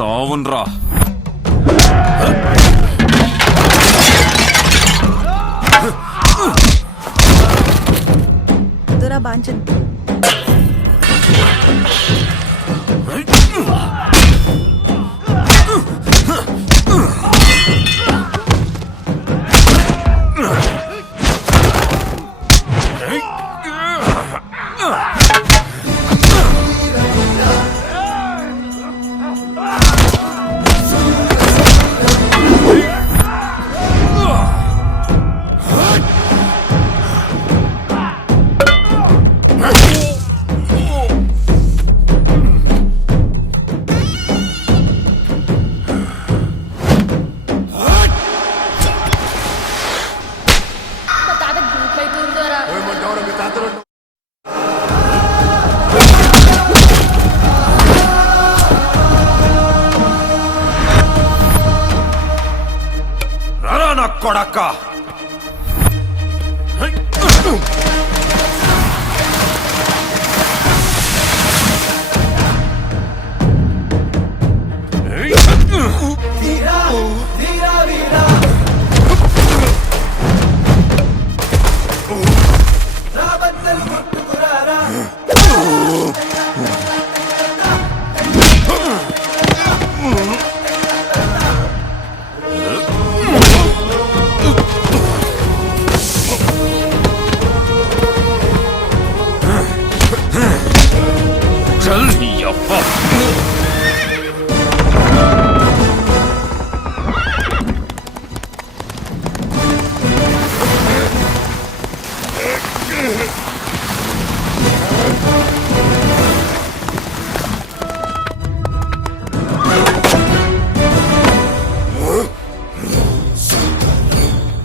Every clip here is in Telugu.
సావున్రా. దొరా బాంచన్ కొడక్క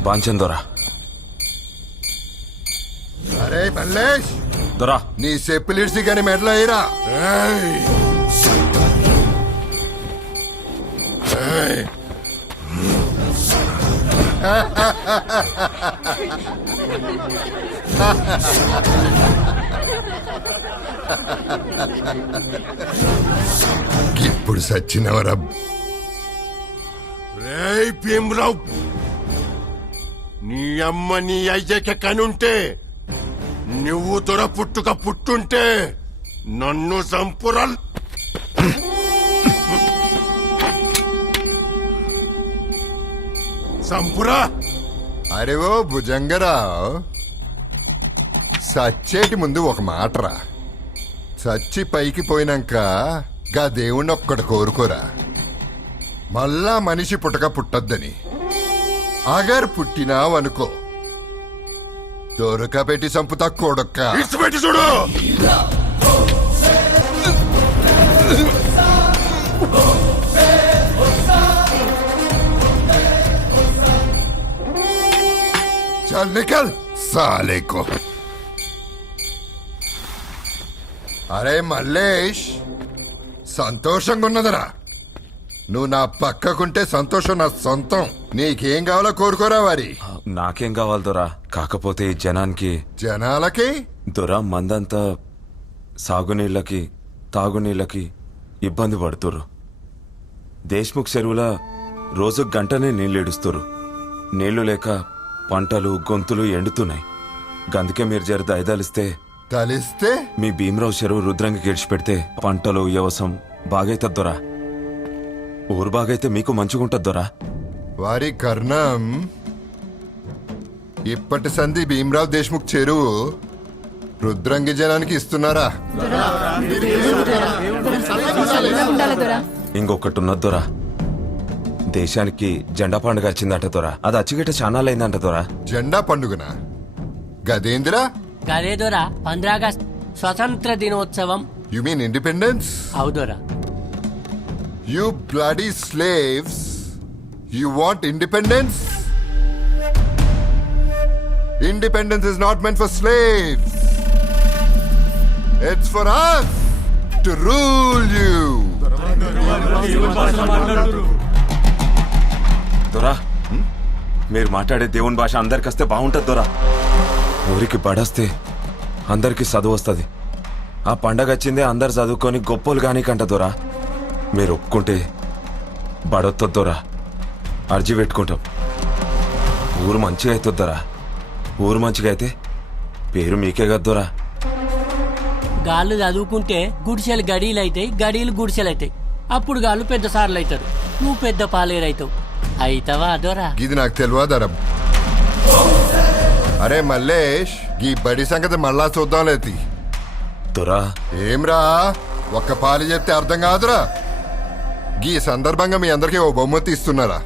బాంచన్ దొరా. అరే మల్లేష్ దొరా, నీ సెప్పులిడ్సి కానీ మెడలో అయ్యిరా. ఇప్పుడు సచ్చినవరా రేయ్ భీమరావు. నీ అమ్మ నీ అయ్యక కనుంటే నువ్వు దొర పుట్టుక పుట్టుంటే నన్ను సంపురల్. సంపురా. అరే ఓ భుజంగరావు, సచ్చేటి ముందు ఒక మాటరా. చచ్చి పైకి పోయినాక గా దేవుణ్ణి ఒక్కడు కోరుకోరా, మళ్ళా మనిషి పుట్టక పుట్టద్దని. అగర్ పుట్టినావనుకో దొరకబెట్టి చంపుతా కొడక్క. ఇచ్చిపెట్టి చూడు. చల్ నికల్ సాలేకో. అరే మల్లేష్, సంతోషంగా ఉన్నదరా. నువ్వు నా పక్కకుంటే సంతోషం నా సొంతం. నీకేం కావాలో కోరుకోరా వారి. నాకేం కావాలి దొరా, కాకపోతే ఈ జనాలకి దొరా మందంతా సాగునీళ్ళకి తాగునీళ్ళకి ఇబ్బంది పడుతురు. దేశ్ముఖ్ చెరువుల రోజు గంటనే నీళ్ళేడుస్తురు. నీళ్లు లేక పంటలు గొంతులు ఎండుతున్నాయి. గందుకే మీరు జర దయదలిస్తే తలిస్తే మీ భీమరావు చెరువు రుద్రంగి గెడిచిపెడితే పంటలు వ్యవసాయం బాగైతుంది దొరా. ఊరు బాగైతే మీకు మంచిగుంటది దొరా. వారి కర్ణం ఇప్పటి సంధి భీమరావు దేశ్ముఖ్ చెరువు రుద్రంగి జనానికి ఇస్తున్నారా? ఇంకొకటి ఉన్నది దొరా, దేశానికి జెండా పండుగ వచ్చిందట దొరా. అది అచ్చిగట్ట చానాలైందంట దొరా. జెండా పండుగనా? గదేందిరా? గదే దొరా, 15 ఆగస్ట్ స్వతంత్ర దినోత్సవం. You mean independence? అవు దొరా. You bloody slaves! You want independence? Independence is not meant for slaves. It's for us to rule you. దొరా, మీరు మాట్లాడే దేవుని భాష అందరికి వస్తే బాగుంటుంది దొరా. ఊరికి బడస్తే అందరికి చదువు వస్తుంది. ఆ పండగ వచ్చిందే అందరు చదువుకొని గొప్పలు కానీకంట దొరా. మీరు ఒప్పుకుంటే బడొద్దొద్దోరా అర్జీ పెట్టుకుంటాం. ఊరు మంచిగా అవుతుందోరా. ఊరు మంచిగా అయితే పేరు మీకే కద్దోరా. గాళ్ళు చదువుకుంటే గుడిసెలు గడీలు అవుతాయి, గడీలు గుడిసెలు అవుతాయి. అప్పుడు గాళ్ళు పెద్ద సార్లు అవుతారు. నువ్వు పెద్ద పాలేరు అవుతావు. అయితవా అదోరా? ఇది నాకు తెలియదరా. అరే మల్లేష్, ఈ బడి సంగతి మళ్ళా చూద్దాంలేతి. దొరా ఏమ్రా, ఒక్క పాలి చెప్తే అర్థం కాదురా. ఈ సందర్భంగా మీ అందరికీ ఓ బహుమతి ఇస్తున్నారా.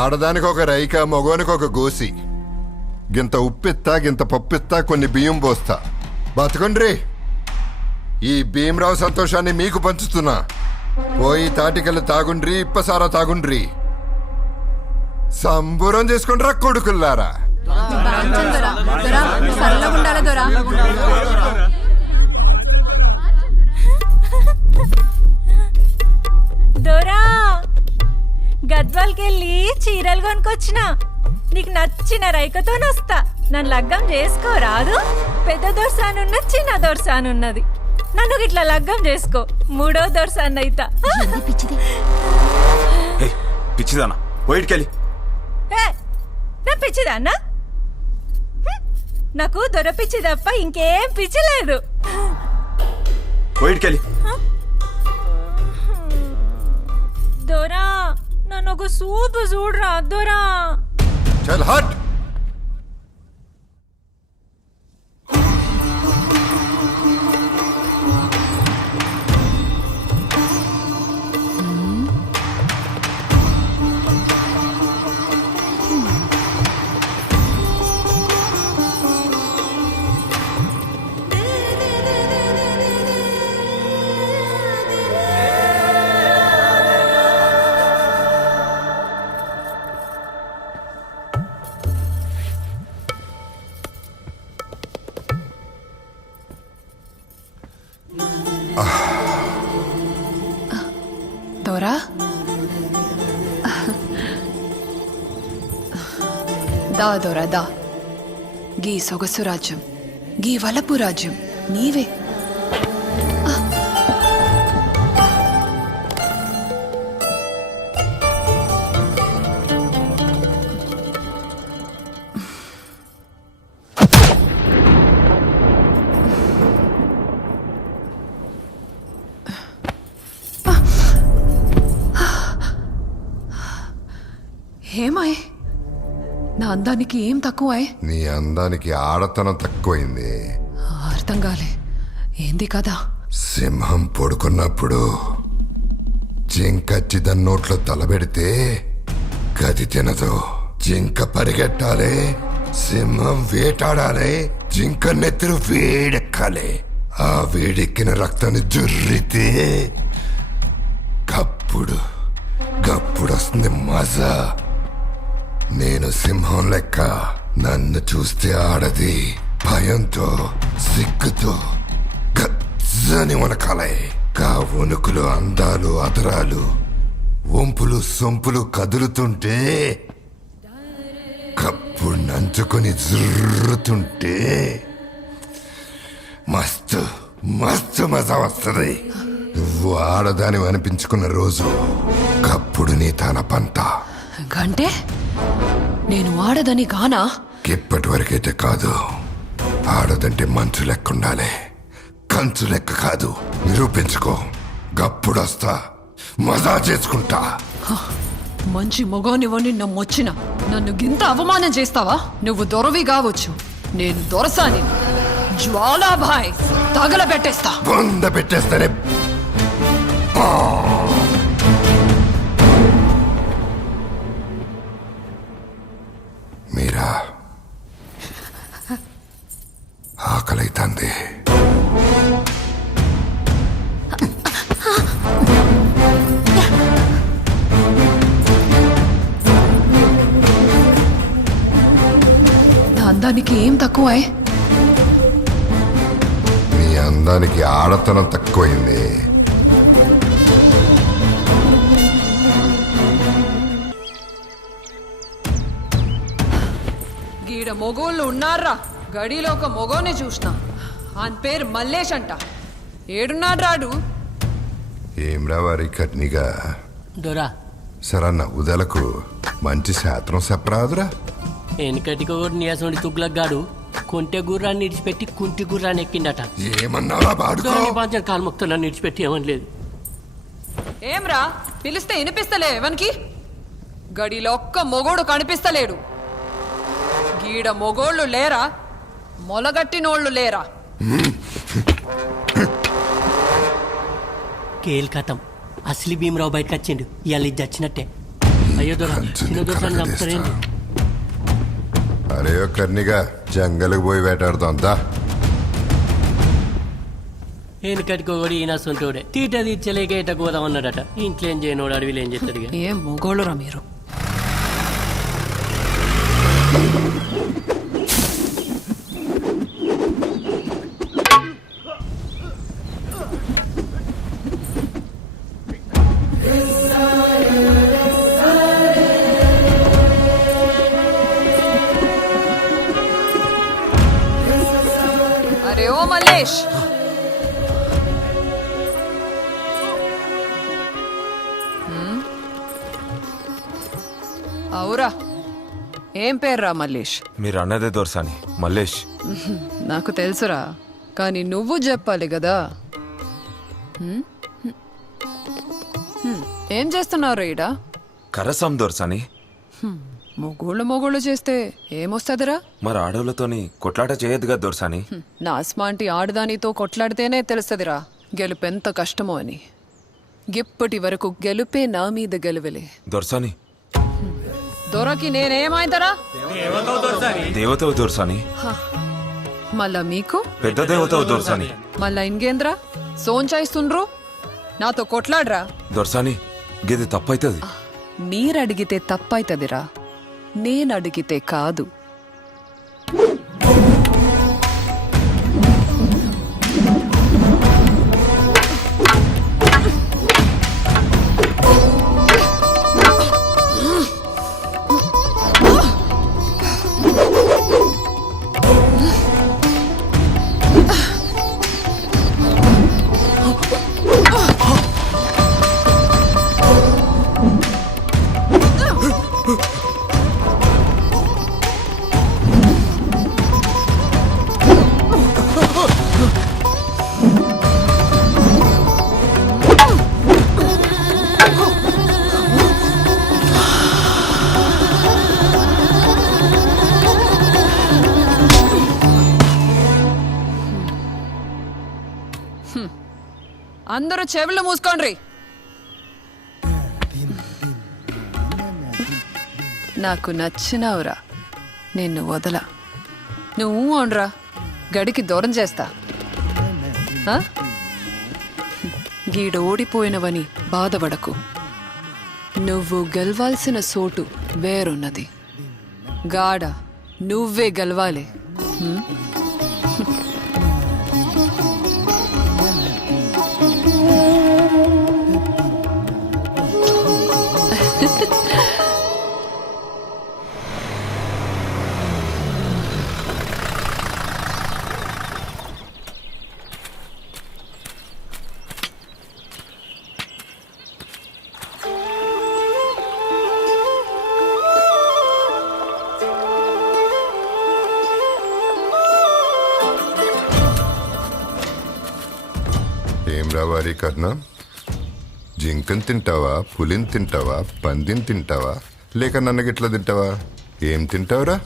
ఆడదానికి ఒక రైక, మగోనికి ఒక గోసి. గింత ఉప్పిస్తా, గింత పప్పిస్తా, కొన్ని బియ్యం పోస్తా. బతకండ్రి. ఈ భీమరావు సంతోషాన్ని మీకు పంచుతున్నా. పోయి తాటికల్లి తాగుండ్రి, ఇప్పసారా తాగుండ్రి. సంబూరం చేసుకుండ్రా కొడుకుల్లారా. దొరా, గద్వాల్కెళ్ళి చీరలు కొనుకొచ్చిన. నీకు నచ్చిన రైకతోనొస్తా. నన్ను లగ్గం చేసుకోరాదు. పెద్ద దొరసానున్నది, చిన్న దొరసానున్నది. నన్ను గిట్లా లగ్గం చేసుకో. మూడో దొరసాన్నైతా. పిచ్చిదానా పోయిట్కెళ్ళి. నా పిచ్చిదాన్నా? నాకు దొర పిచ్చి తప్ప ఇంకేం పిచ్చి లేదు. పోయిట్కెళ్ళి. దొరా, నన్ను ఒక సూపు చూడరా దొరా. చల్ హట్. దొరా, దా దొరా దా. గీ సొగసు రాజ్యం, గీ వలపు రాజ్యం నీవే. ఏమాయ్, నా అందానికి ఏం తక్కువాయ్? నీ అందానికి ఆడతనం తక్కువైంది. అర్థం కాలే. ఏంది కదా? సింహం పడుకున్నప్పుడు జింకచ్చి దాని నోట్లో తలబెడితే గది తినదు. జింక పరిగెట్టాలి, సింహం వేటాడాలి, జింక నెత్తురు వేడెక్కాలి. ఆ వేడెక్కిన రక్తాన్ని జుర్రితే గప్పుడు వస్తుంది మజా. నేను సింహం లెక్క. నన్ను చూస్తే ఆడది భయంతో, సిగ్గుతో గజ్జని వనకాలే. కా వణుకులు, అందాలు, అదరాలు, వంపులు, సొంపులు కదులుతుంటే, కప్పుడు నంచుకొని జుర్రుతుంటే మస్తు మస్తు మజా వస్తుంది. నువ్వు ఆడదాని అనిపించుకున్న రోజు కప్పుడు నీ తన పంత. గంటే నేను ఆడదని గానా? ఇప్పటి వరకైతే కాదు. ఆడదంటే మంచు లెక్క ఉండాలి, కంచు లెక్క కాదు. నిరూపించుకో. గప్పుడొస్తా, మజా చేసుకుంటా. మంచి మొగోనివో నిన్నొచ్చిన నన్ను గింత అవమానం చేస్తావా? నువ్వు దొరవి కావచ్చు, నేను దొరసాని. జ్వాలాభాయ్ తగలబెట్టేస్తా. బొంద పెట్టేస్తానే. మీరా, ఆకలైతుంది. నా అందానికి ఏం తక్కువాయ్? నీ అందానికి ఆడతనం తక్కువైంది. గీడ మొగోళ్ళు ఉన్నారా? గడిలో ఒక మొగోని చూసిన. ఆయన పేరు మల్లేష్ అంట. ఏడున్నాడు రాడు? ఏమ్రా వారి కట్నిగా, దొరా సరన్న ఉదలకు మంచి శాస్త్రం చెప్పరాదురా. వెనకటికి ఒకటి నీసండి తుగ్లగ్గాడు కొంటె గుర్రాన్ని ఇడిచిపెట్టి కుంటి గుర్రాన్ని ఎక్కిండట. ఏమన్నావా బాడుకో? పంచం కాలుమొక్తో నన్ను ఇడిచిపెట్టి ఏమని లేదు. ఏమ్రా పిలిస్తే వినిపిస్తలే ఎవనికి? గడిలో ఒక్క మొగోడు కనిపిస్తలేడు. గీడ మొగోళ్ళు లేరా? మొలగట్టినోళ్ళు లేరా? కేల్ కథం అసలు భీమరావు బయటకు వచ్చిండు. ఇవాళ ఇది చచ్చినట్టే. అయ్యో దొరా చిన్న దొరసాన్ని చంపుతారేంటి? అరే కర్నిగా జంగలకు పోయి వేటాడుతోందా? వెనకటికి ఒకటి ఈయన సొంటోడే తీట తీర్చలేక ఇట గోదాం అన్నాడట. ఇంట్లో ఏం చేయనోడు అడవిలో ఏం చేస్తాడు ఇక. ఏం మొగోళ్ళురా మీరు? అరే ఓ మల్లేష్, అవురా ఏం పేర్రా మల్లేష్? మీరు అన్నదే దొరసాని, మల్లేష్. నాకు తెలుసురా, కానీ నువ్వు చెప్పాలి కదా. హ్మ్? ఏం చేస్తున్నావు ఈడ? కరసం దొరసాని. మొగోళ్ళు చేస్తే ఏమొస్తుందిరా? మరి ఆడవులతోని కొట్లాట చేయొద్దుగా దొరసాని. నా అస్మాంటి ఆడదానితో కొట్లాడితేనే తెలుస్తుందిరా గెలుపెంత కష్టమో అని. ఇప్పటి వరకు గెలుపే నా మీద గెలువలే. దొరసాని దొరకి నేనేమైతరా? దేవతవు దొరసాని. మళ్ళా మీకు పెద్ద దేవతవు దొరసాని. మళ్ళా ఇంకేంద్రా సోంచాయిస్తుండ్రు? నాతో కొట్లాడరా? దొరసాని గిది తప్పైతుంది. మీరడిగితే తప్పైతదిరా, నేనడిగితే కాదు. అందరూ చెవులు మూసుకోండ్రి. నాకు నచ్చినవురా, నిన్ను వదల. నువ్వు అనరా, గడికి దూరం చేస్తా. గీడు ఓడిపోయినవని బాధపడకు. నువ్వు గెలవాల్సిన చోటు వేరున్నది. గాడ నువ్వే గెలవాలి. ఏం రావాలి కర్ణ? జింకని తింటావా, పులిని తింటావా, పందిని తింటావా, లేక నన్ను గిట్లా తింటావా? ఏం తింటావురా?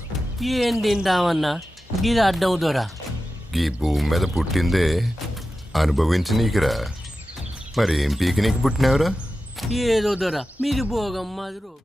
ఏం తిందామన్నా గిది అడ్డం దొరా. ఈ భూమి మీద పుట్టిందే అనుభవించి నీకురా. మరి ఏం పీకి నీకు పుట్టినావురా? ఏదో దొరా మీది భోగం మాదిరో.